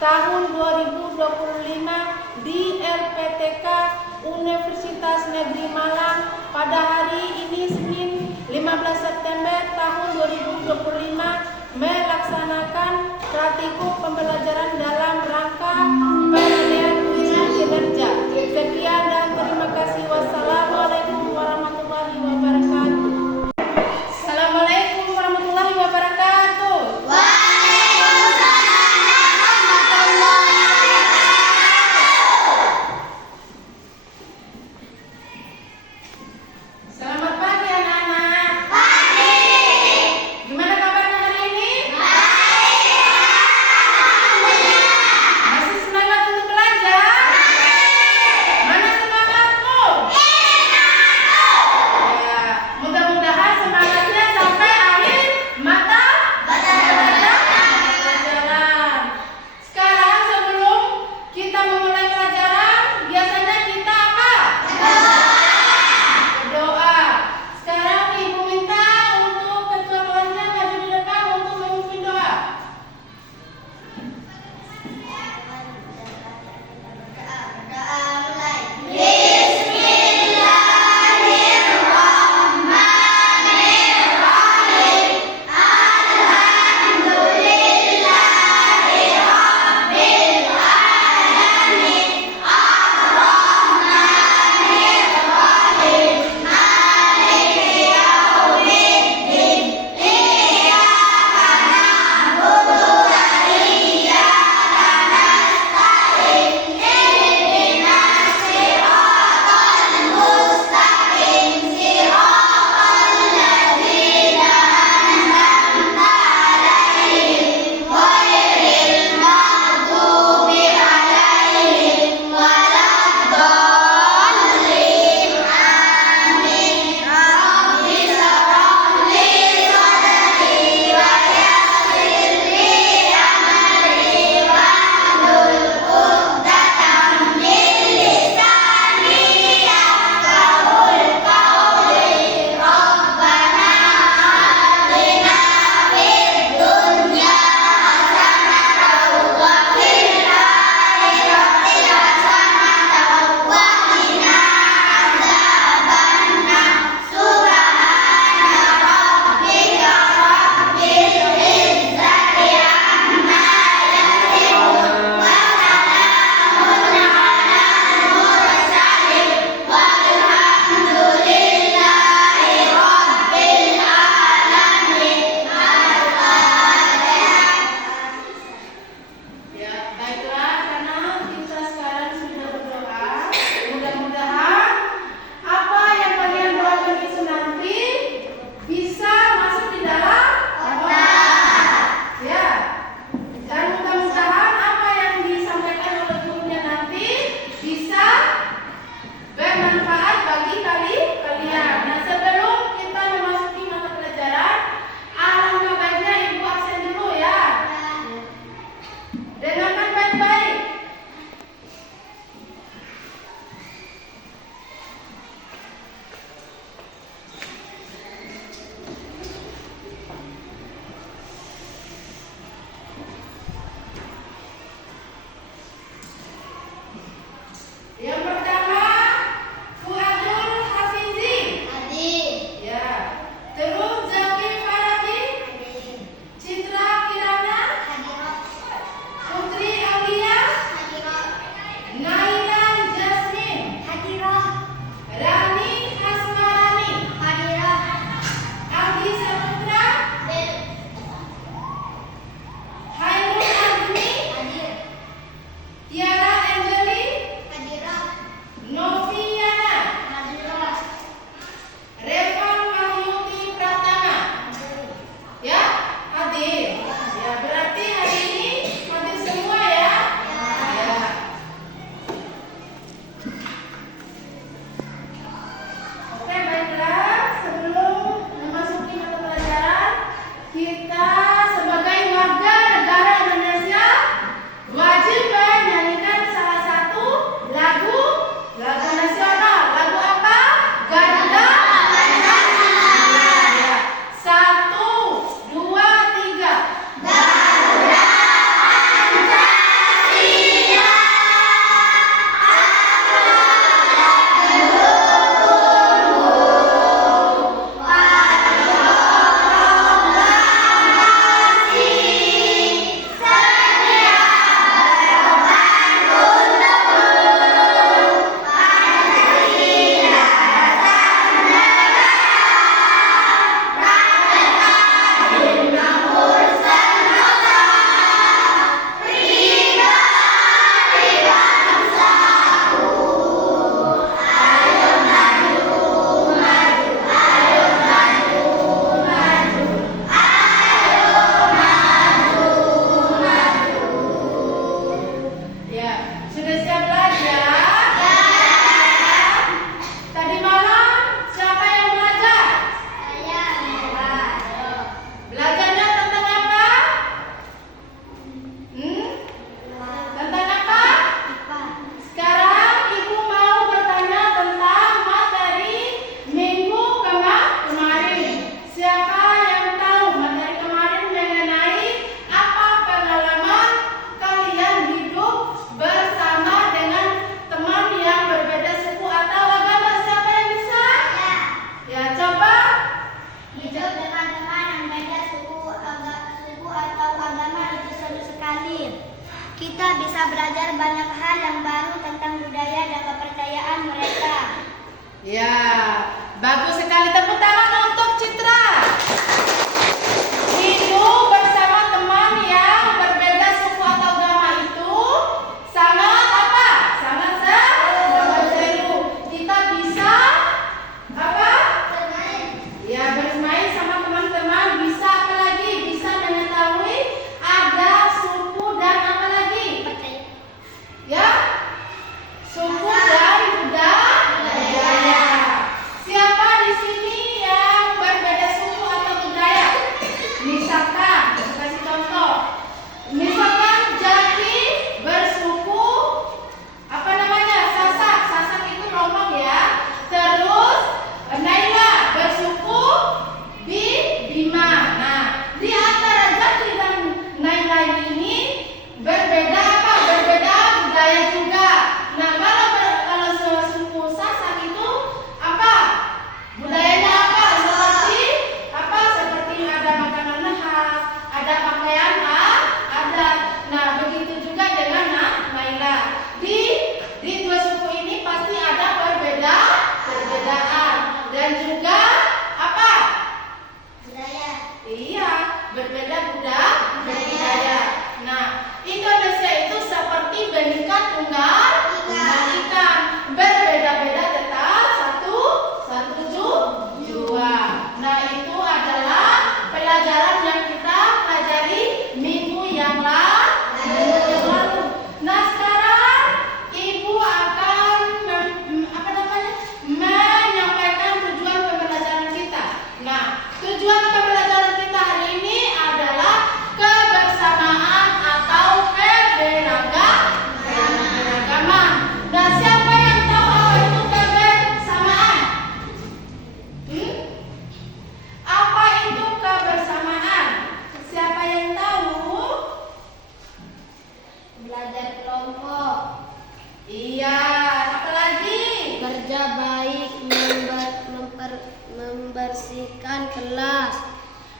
tahun 2025 di LPTK Universitas Negeri Malang pada hari ini Senin 15 September tahun 2025 melaksanakan praktikum pembelajaran dalam rangka penilaian ujian kinerja. Sekian dan terima kasih. Wassalamualaikum warahmatullahi wabarakatuh. Assalamualaikum warahmatullahi wabarakatuh. Selamat pagi anak-anak. Pagi. Gimana kabarnya hari ini? Baik. Masih semangat untuk belajar? Mana semangatmu? Bagus sekali, tepuk tangan untuk Citra. Hidup bersama teman yang berbeda suku atau agama itu sangat apa? Sangat seru. Kita bisa apa? Ya, bermain sama teman-teman. Bisa apa lagi? Bisa mengetahui ada suku dan apa lagi? Ya, suku dan budaya. Siapa di sini yang berbeda suku atau budaya? Misalkan, kasih contoh. Misalkan Jaki bersuku apa namanya? Sasak. Sasak itu rombong ya. Terus Naila bersuku Bima. Nah, di antara Jaki dan Naila ini berbeda apa? Berbeda budaya juga. Nah, kalau suku Sasak itu apa? Budayanya apa? Seperti apa? Seperti ada makanan khas, ada pakaian ada. Nah, begitu juga dengan Naila. Di dua suku ini pasti ada perbedaan dan juga apa? Iya, berbeda budaya. Nah, Indonesia itu seperti Bhinneka Tunggal Ika, berbeda-beda tetap satu jua. Nah, itu adalah pelajaran yang kita pelajari minggu yang lalu. Nah, sekarang Ibu akan menyampaikan tujuan pembelajaran kita. Nah, tujuan pembelajaran kita hari ini adalah kebersamaan atau keberagaman. Nah, siapa yang tahu apa itu kebersamaan? Apa itu kebersamaan? Siapa yang tahu? Belajar kelompok, Iya, apa lagi? kerja baik, membersihkan kelas.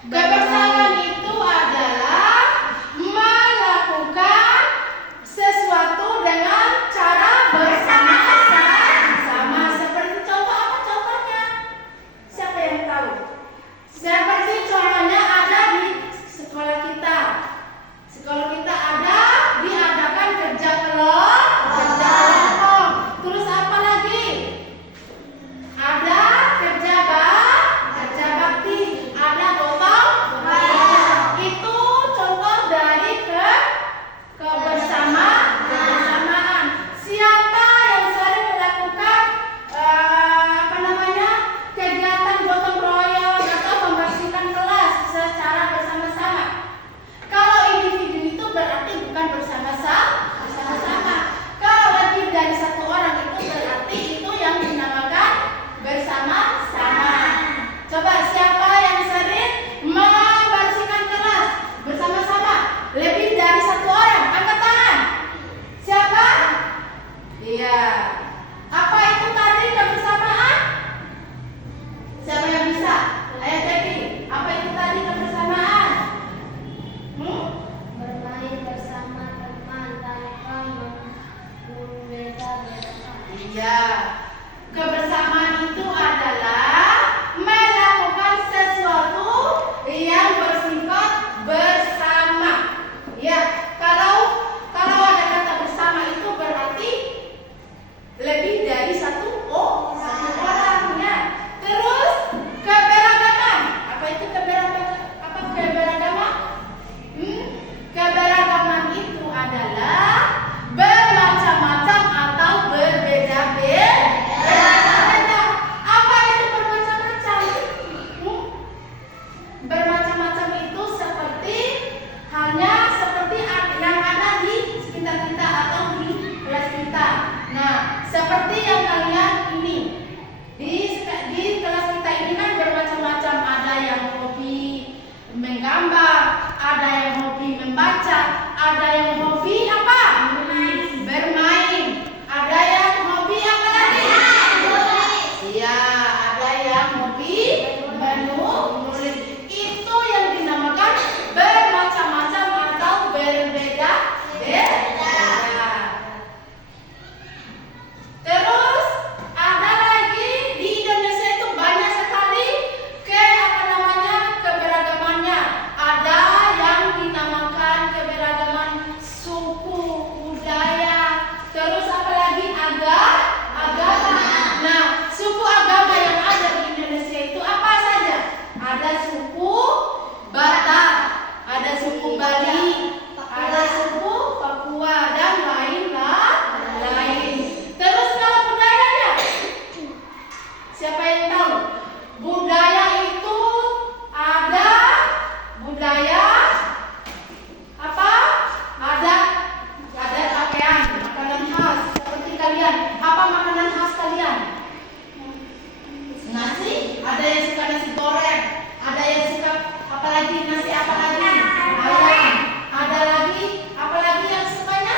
Kebersamaan itu adalah melakukan sesuatu dengan cara bersama-sama. Seperti contoh apa contohnya? Siapa yang tahu? Seperti contohnya ada di sekolah kita. Sekolah kita ada diadakan kerja kelompok. Terus apa lagi? Ada kerja bakti, ada gotong royong. Itu contoh dari kebersamaan. Siapa yang sering melakukan kegiatan gotong royong atau membersihkan kelas secara bersama-sama? Kalau individu itu berarti bukan bersama-sama. Kalau lebih dari satu orang itu berarti itu yang dinamakan bersama-sama. Coba siapa yang sering membersihkan kelas bersama-sama? Lebih dari satu orang, angkat tangan. Siapa? Iya. Apa itu tadi kebersamaan? Siapa yang bisa? Ayo Jaki, apa itu tadi kebersamaan? Bermain bersama teman tanpa membeda-bedakan. Iya. Kebersamaan itu adalah melakukan sesuatu yang bersifat bersama. Ya, kalau ada kata bersama itu berarti lebih dari satu orang ya. Terus keberagaman. Apa itu keberagaman? Keberagaman itu adalah bermacam-macam atau berbeda-beda. Apa itu bermacam-macam? Bermacam-macam itu seperti yang ada di sekitar kita atau di kelas kita. Nah, seperti yang kalian ini di kelas kita ini kan bermacam-macam. Ada yang hobi menggambar, ada yang hobi membaca, ada yang hobi apa? Bermain. Ada yang hobi apa lagi? Iya, ada yang hobi menulis. Itu yang dinamakan bermacam-macam atau berbeda-beda. Terus ada lagi di Indonesia itu banyak Siapa yang tahu? Budaya itu ada budaya apa? Ada pakaian, makanan khas. Seperti kalian, apa makanan khas kalian? Nasi, ada yang suka nasi goreng, ada yang suka apa lagi nasi apa lagi? Ayam. Ada lagi apa lagi yang sukanya?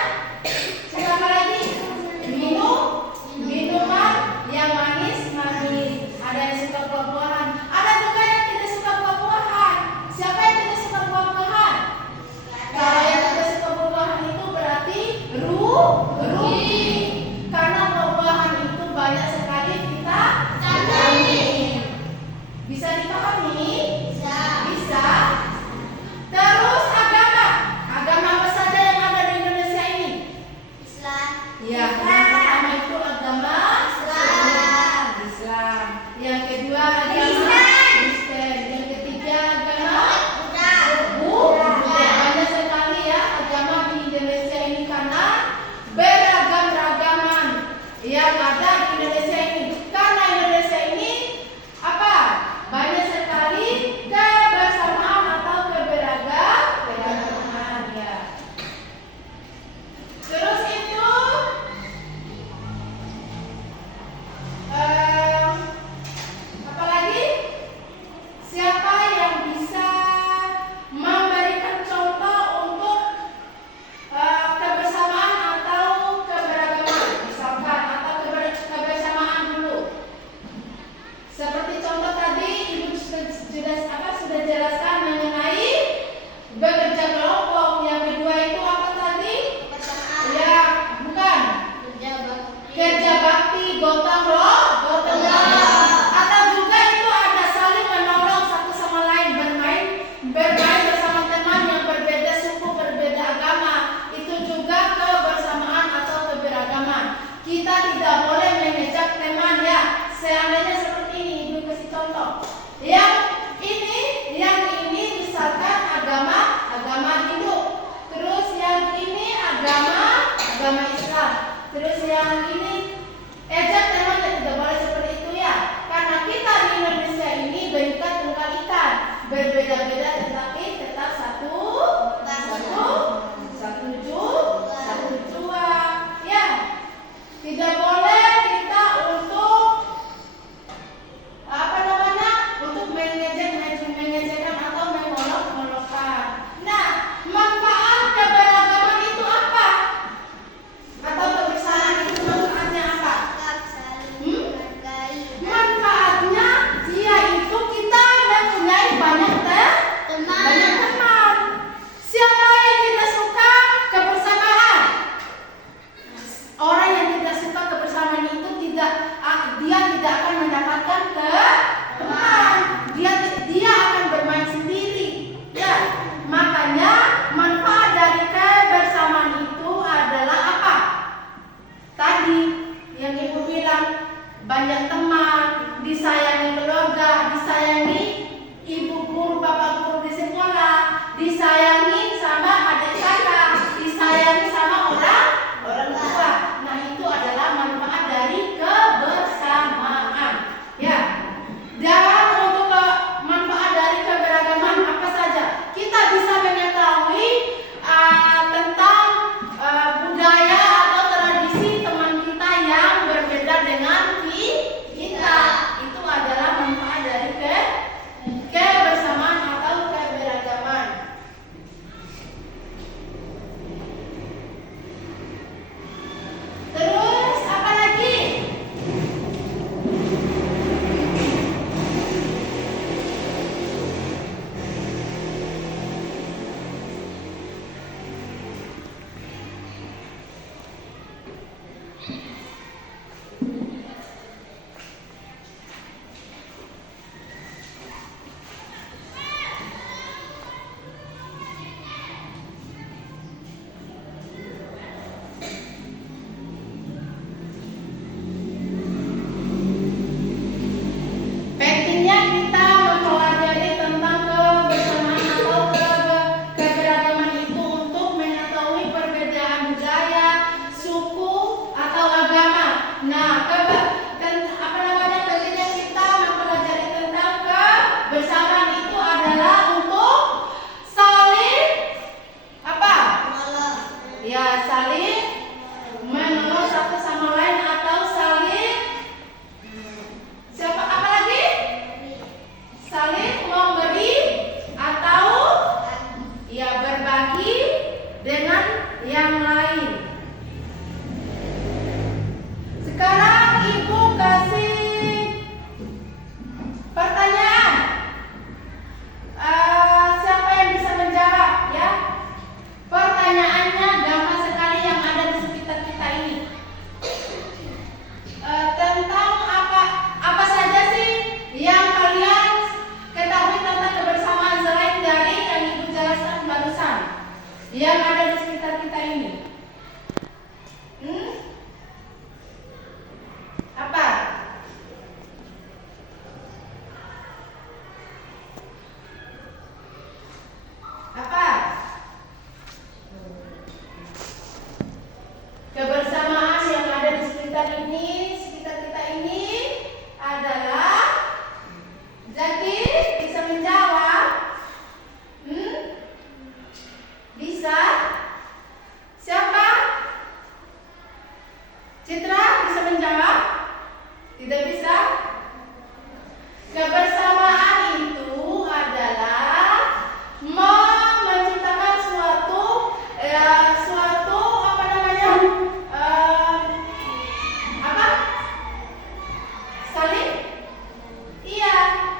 Suka apa lagi? Minuman yang manis. Ada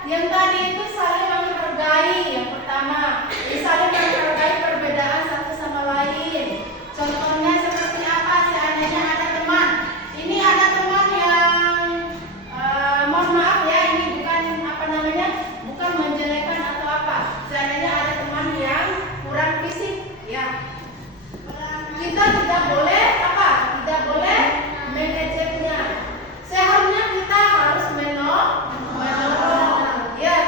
Yang tadi itu saling menghargai. Yang pertama, saling menghargai perbedaan satu sama lain. Contohnya seperti apa? Seandainya ada teman. Ini ada teman yang mohon maaf ya, ini bukan apa namanya, bukan menjelekkan atau apa. Seandainya ada teman yang kurang fisik, ya. Kita tidak boleh apa? Tidak boleh mengejeknya. Seharusnya kita harus menolong. Ya,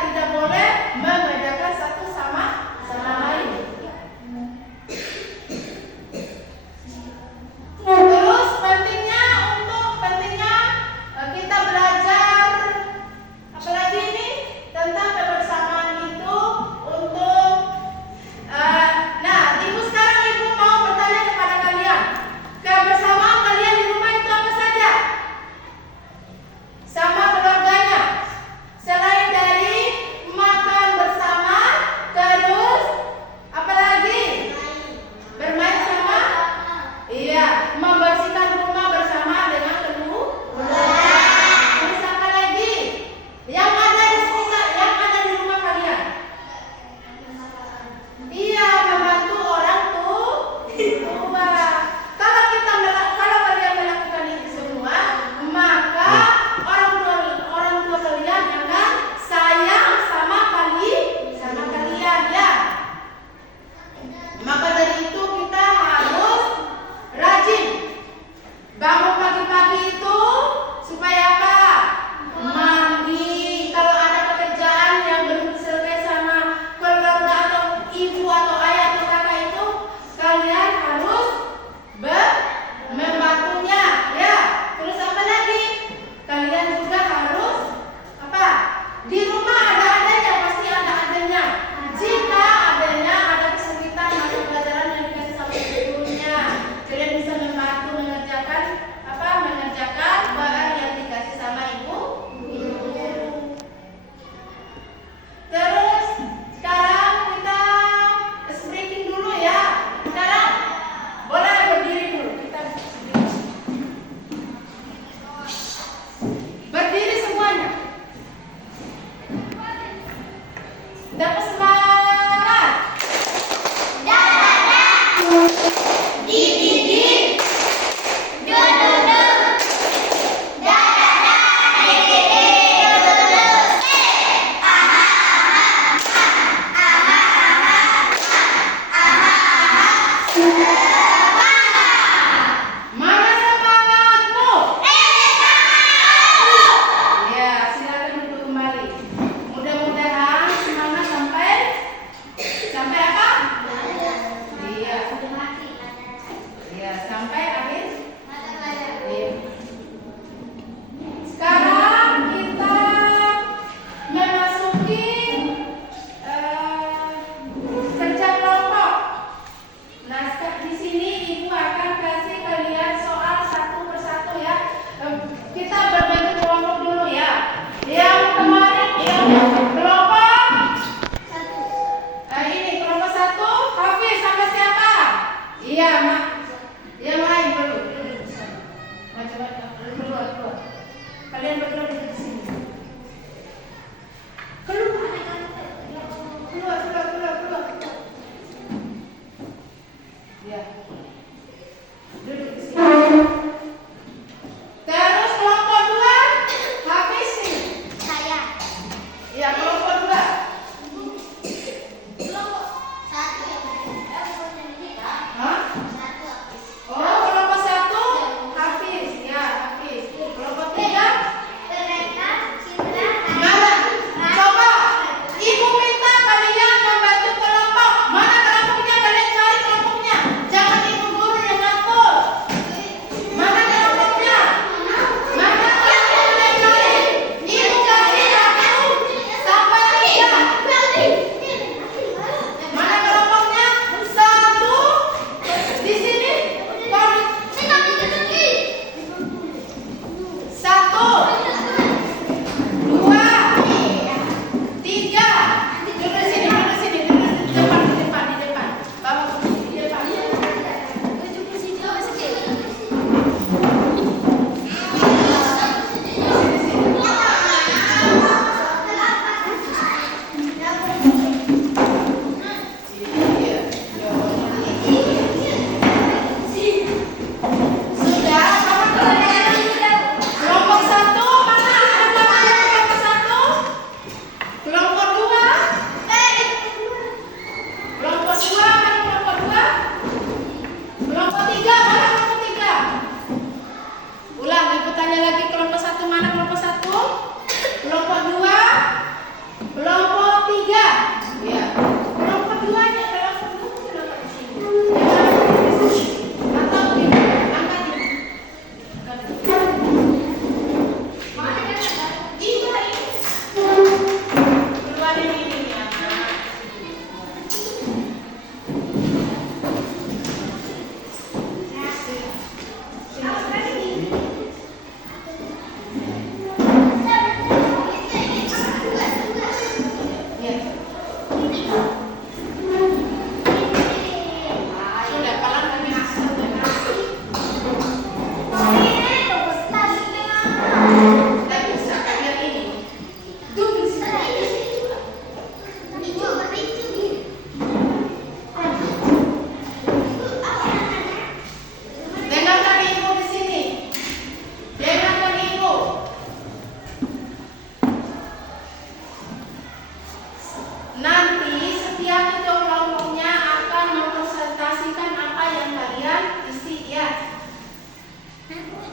Nanti setiap ketua kelompoknya akan mempresentasikan apa yang kalian isi ya.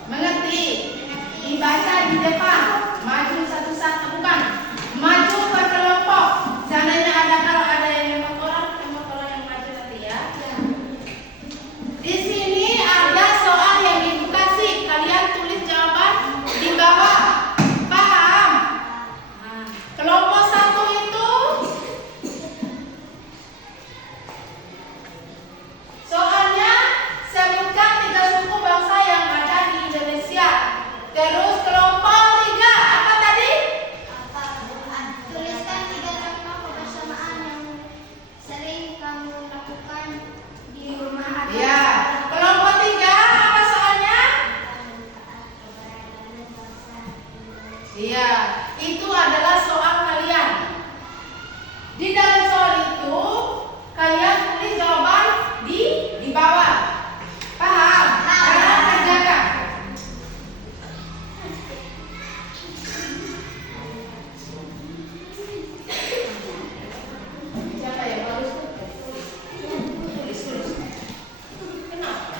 Mengerti? Dibaca di depan. Maju satu-satu, bukan. Maju per kelompok. Seandainya kalau ada yang empat orang yang maju nanti ya. Di sini ada soal yang edukasi. Kalian tulis jawaban di bawah. Paham? Kelompok satu itu soalnya sebutkan 3 suku bangsa yang ada di Indonesia. Terus kelompok 3 apa tadi? Tuliskan 3 contoh kebersamaan yang sering kamu lakukan di rumah. Ya. Kelompok 3 apa soalnya? Iya, itu adalah soal kalian. Di dalam soal itu kalian tulis jawaban di bawah. Paham? Kalian kerjakan. Siapa yang harus tulis? Kenapa?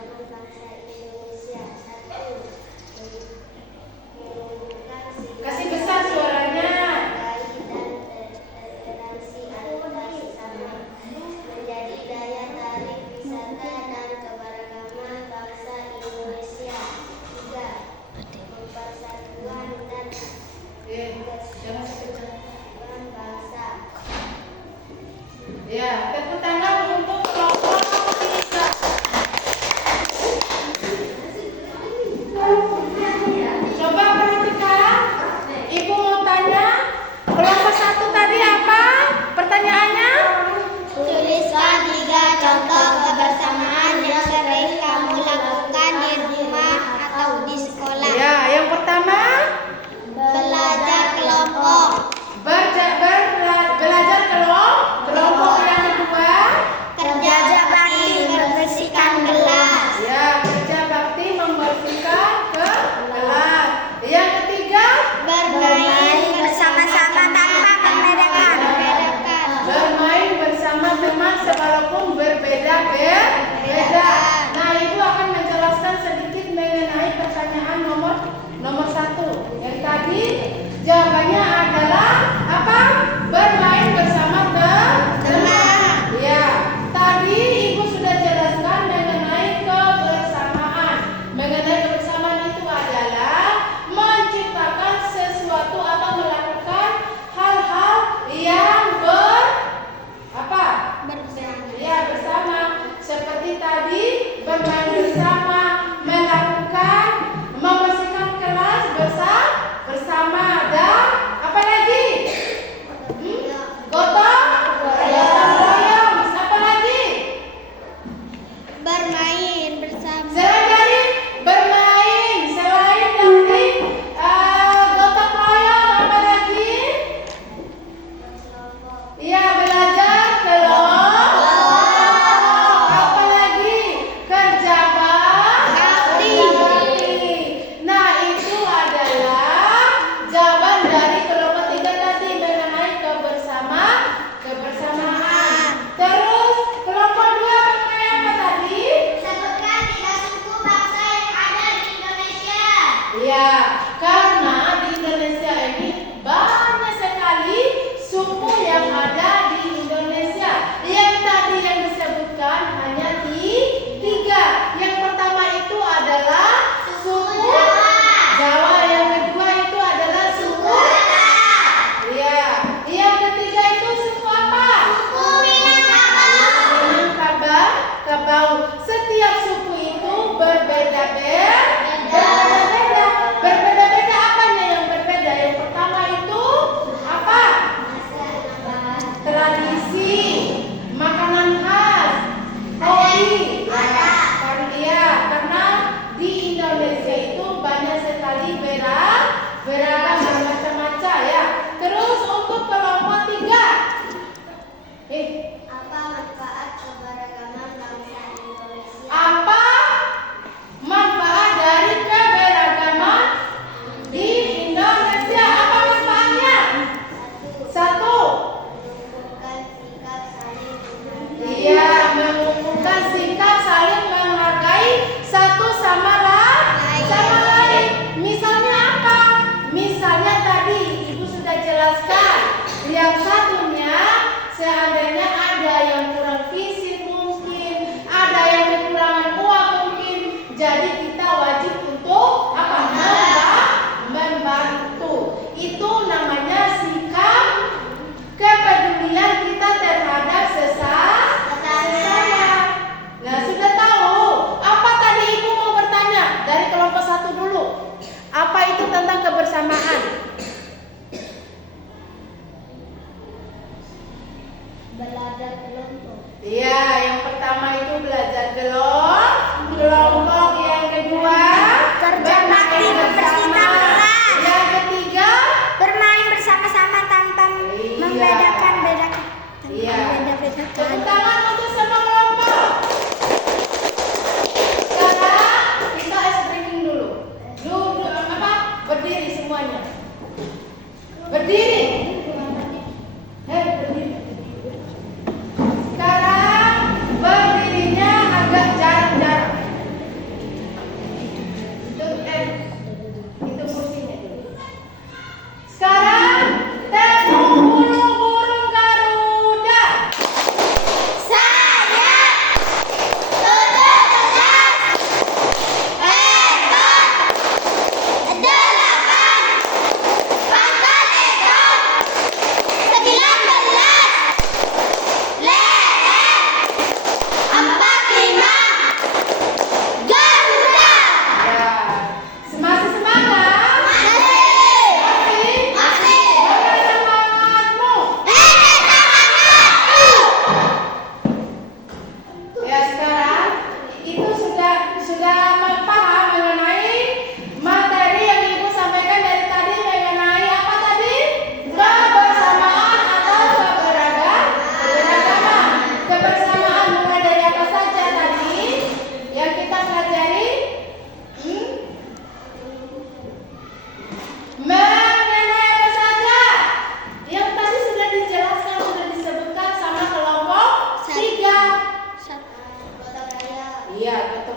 Namun bangsa Indonesia satu menumbuhkan sikap Kasih besar suaranya. baik dan toleransi antar sesama, menjadi daya tarik wisata dan keberagaman bangsa Indonesia. Tiga, mempersatuan dan Jangan sekejap. kesatuan bangsa. Ya, tepuk tangan untuk kelompok 3. Coba perhatikan. Ibu mau tanya, kelompok 1 tadi apa? Pertanyaannya? Tuliskan 3 contoh kebersamaan yang sering kamu lakukan di rumah atau di sekolah. Ya, yang pertama Belajar kelompok. belajar kelompok. Yang kedua, Kerja bakti membersihkan kelas. ya, kerja bakti membersihkan ke kelas. Yang ketiga, Bermain bersama-sama tanpa membedakan. bermain bersama teman walaupun berbeda-beda. Nah, ibu akan menjelaskan sedikit mengenai pertanyaan nomor 1. Yang tadi jawabannya adalah apa? Bermain bersama teman. Ya, tadi ibu sudah jelaskan mengenai kebersamaan. Mengenai kebersamaan itu adalah menciptakan sesuatu atau melakukan hal-hal yang bersama. Seperti tadi bermain bersama, melakukan membersihkan kelas bersama, dan apa lagi? Gotong royong. Apa lagi? Bermain bersama. Selain dari bermain, selain dari gotong royong, apa lagi? Iya, belajar kelompok. Apa lagi? Kerja bakti. Nah, itu adalah jawaban dari kelompok 3 tadi mengenai kebersamaan. Terus kelompok 2 mengenai apa tadi? Sebutkan 3 suku bangsa yang ada di Indonesia. Ya, karena di Indonesia ini banyak sekali suku yang ada di Indonesia. Yang tadi yang disebutkan hanya 3. Yang pertama itu adalah suku Jawa. Yang kedua itu adalah suku Ya. Yang ketiga itu suku apa? Minangkabau. Setiap suku itu berbeda-beda. Berbeda-beda apanya yang berbeda? Yang pertama itu apa? Tradisi, makanan khas, hobi. Karena di Indonesia itu banyak sekali beragam dan macam-macam ya. Terus untuk kelompok 3. Apa manfaat keberagaman bangsa Indonesia? Apa manfaat dari keberagaman di Indonesia? Apa manfaatnya? 1. Menumbuhkan sikap saling menghargai. Iya, mengumpulkan sikap saling menghargai satu sama lain. Misalnya apa? Misalnya tadi ibu sudah jelaskan. Yang satunya seandainya ada yang kurang fisik mungkin, ada yang kekurangan uang mungkin. Jadi kita wajib untuk apa? Membantu. Itu namanya sikap kepedulian kita terhadap sesama. Nah, sudah tahu apa tadi ibu mau bertanya dari kelompok 1 dulu. Apa itu tentang kebersamaan? Belajar kelompok. Iya, yang pertama itu belajar kelompok. Yang kedua Kerja bakti membersihkan kelas. Yang ketiga Bermain bersama-sama tanpa membedakan. Iya. Tepuk tangan untuk semua kelompok. Sekarang kita ice breaking dulu. Berdiri semuanya. Berdiri. Berdiri. Sekarang berdirinya agak jarang-jarang.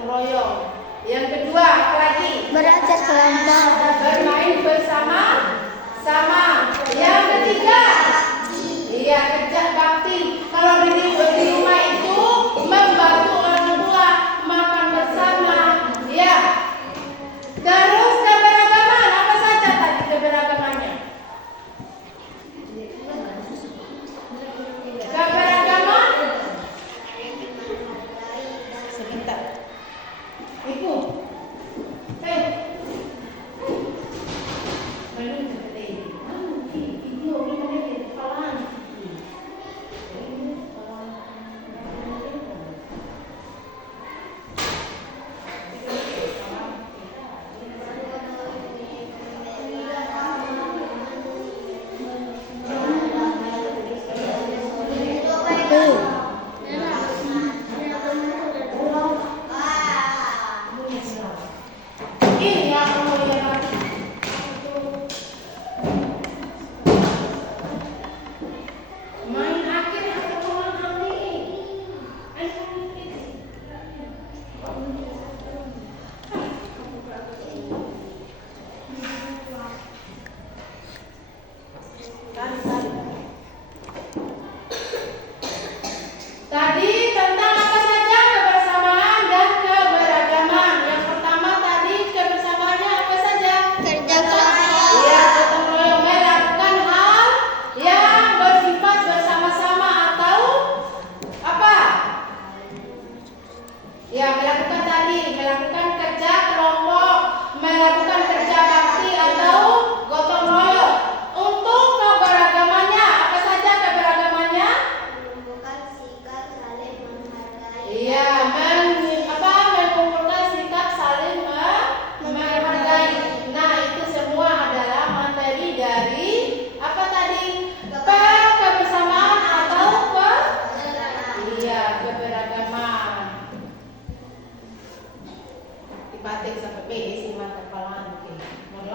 gotong royong. Yang kedua, apa lagi? Belajar kelompok. Bermain bersama sama. Yang ketiga, iya, kerja bakti. Kalau di rumah itu membantu orang tua, makan bersama, ya. Terus keberagaman, apa saja tadi keberagamannya? Keberagaman, sebentar. Ibu, ini yang mau lihat. Main akhir atau ulang nanti? Tadi tentang apa saja kebersamaan dan keberagaman. Yang pertama tadi kebersamaannya apa saja? Kerja kelompok. Iya, gotong royong, melakukan hal yang bersifat bersama-sama atau apa? Ya, melakukan kerja kelompok, melakukan kerja bakti atau gotong royong. Untuk keberagamannya, apa saja keberagamannya? Menumbuhkan sikap saling menghargai. Iya, mengumpulkan sikap saling menghargai. Nah, itu semua adalah materi dari apa tadi? Kebersamaan atau iya, keberagaman. Dipatik sampai B, si mata kepala. Oke.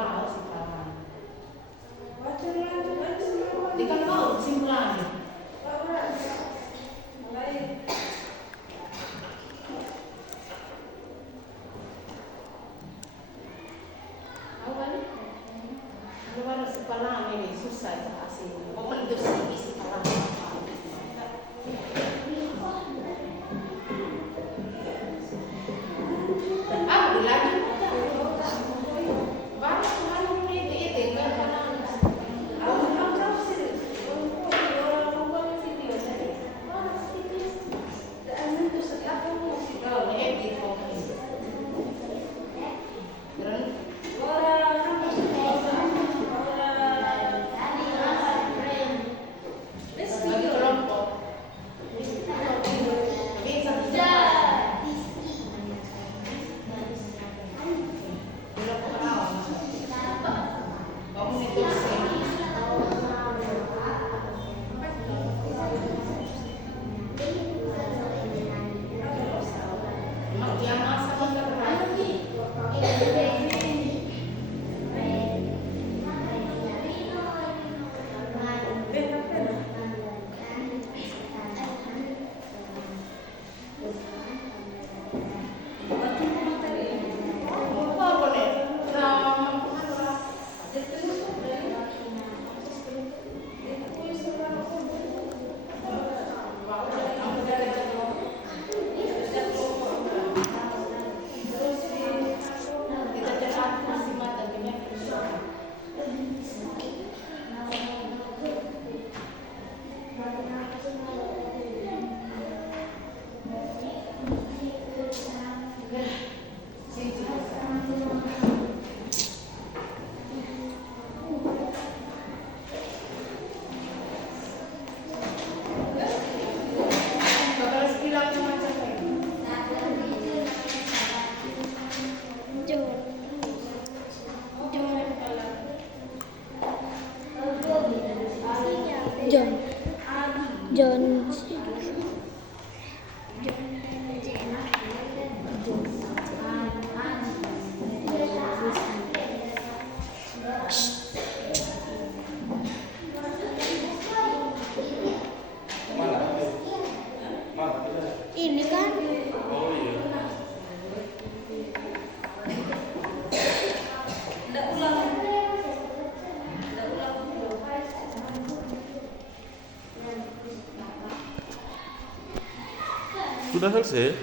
Sudah selesai?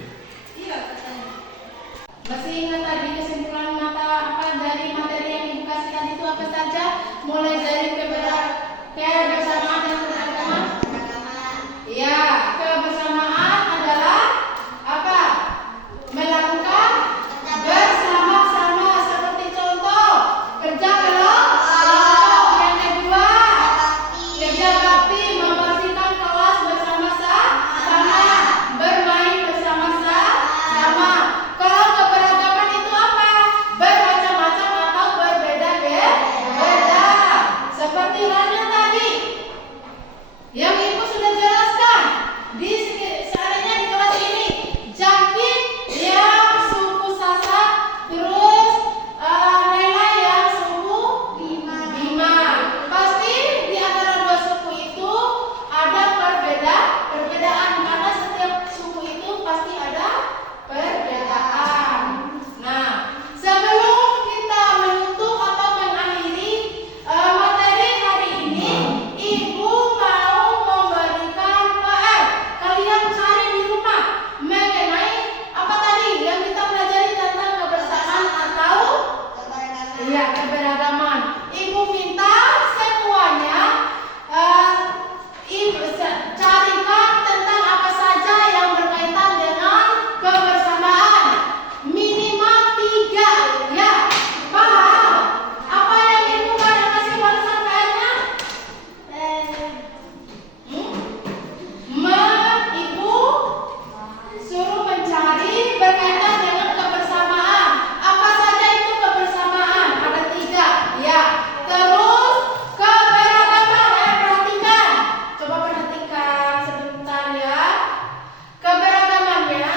Masih ingat tadi kesimpulan dari materi yang Ibu kasih tadi itu apa saja? Mulai dari kebersamaan dan keragaman. Ya, kebersamaan adalah apa? Melakukan bersama-sama seperti contoh kerja kelompok. Yang kedua, kerja bakti, membersihkan kelas bersama-sama, bermain bersama-sama. Kalau keberagaman itu apa? Bermacam-macam atau berbeda-beda. Seperti halnya tadi yang Ibu sudah jelaskan seandainya di kelas ini Jangkit yang suku Sasak, terus Nela yang suku Bima. Pasti di antara dua suku itu ada perbedaan karena setiap suku itu pasti ada perbedaan. Nah, sebelum kita menutup atau mengakhiri materi hari ini, Ibu mau memberikan PR. Kalian cari di rumah mengenai apa tadi yang kita pelajari tentang kebersamaan atau keberagaman. Ibu minta semuanya Ibu carikan tentang apa saja yang berkaitan dengan kebersamaan. Minimal 3, ya. Paham? Apa yang Ibu kasih barusan PR-nya? Ibu suruh mencari berkaitan dengan kebersamaan. Apa saja itu kebersamaan? Ada 3, ya. Terus keberagaman. Perhatikan. Coba perhatikan sebentar ya. Keberagamannya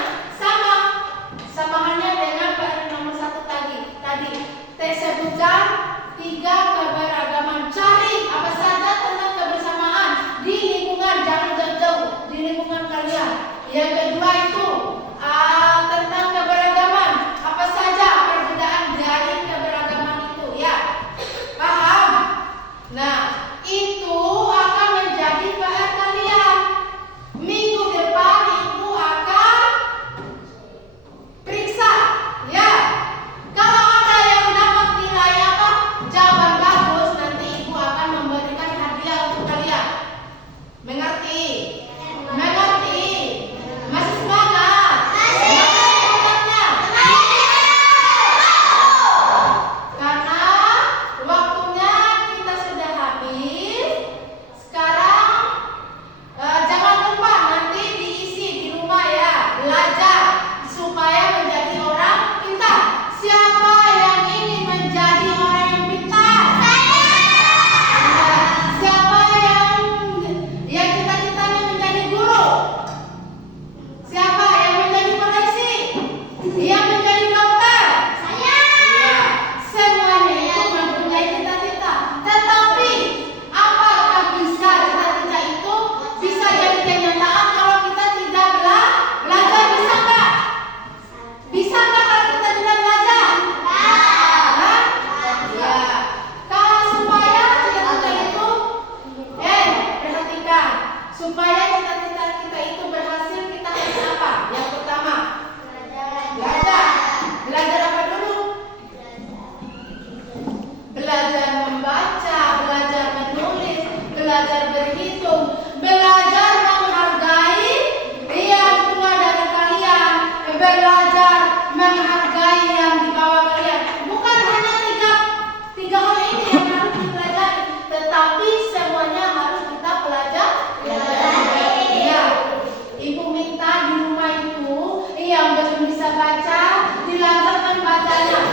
samaannya dengan PR nomor 1 tadi. Saya sebutkan 3 keberagaman. Cari apa saja tentang kebersamaan di lingkungan, jangan jauh-jauh, di lingkungan kalian. Yang kedua itu tentang keberagaman. Apa saja perbedaan dari keberagaman itu, ya. Paham? Nah, itu akan menjadi PR kalian. Minggu depan Ibu akan periksa, ya. Kalau ada yang dapat nilai jawaban bagus, nanti Ibu akan memberikan hadiah untuk kalian. Mengerti? Masih semangat? Semangatnya? Karena waktunya kita sudah habis. Sekarang jangan lupa nanti diisi di rumah ya, belajar supaya menjadi orang pintar. Siapa yang ingin menjadi orang yang pintar? Siapa yang cita-citanya menjadi guru? Siapa yang menjadi polisi? Yang menjadi dokter? Saya. Semuanya itu mempunyai cita-cita. Tetapi apakah bisa cita-cita itu bisa jadi kenyataan kalau kita tidak belajar? Bisa nggak? Bisa nggak kalau kita tidak belajar? Hah? Ya. Kalau supaya cita-cita itu, perhatikan. Supaya cita-cita kita itu berhasil, kita harus apa? Yang pertama, belajar. Belajar apa dulu? Belajar membaca, belajar menulis, belajar berhitung, belajar menghargai yang tua dari kalian, belajar menghargai yang di bawah kalian. Bukan hanya tiga hal ini yang harus dipelajari, tetapi semuanya harus kita pelajari. Ya, Ibu minta di rumah itu yang belum bisa baca dilancarkan bacanya.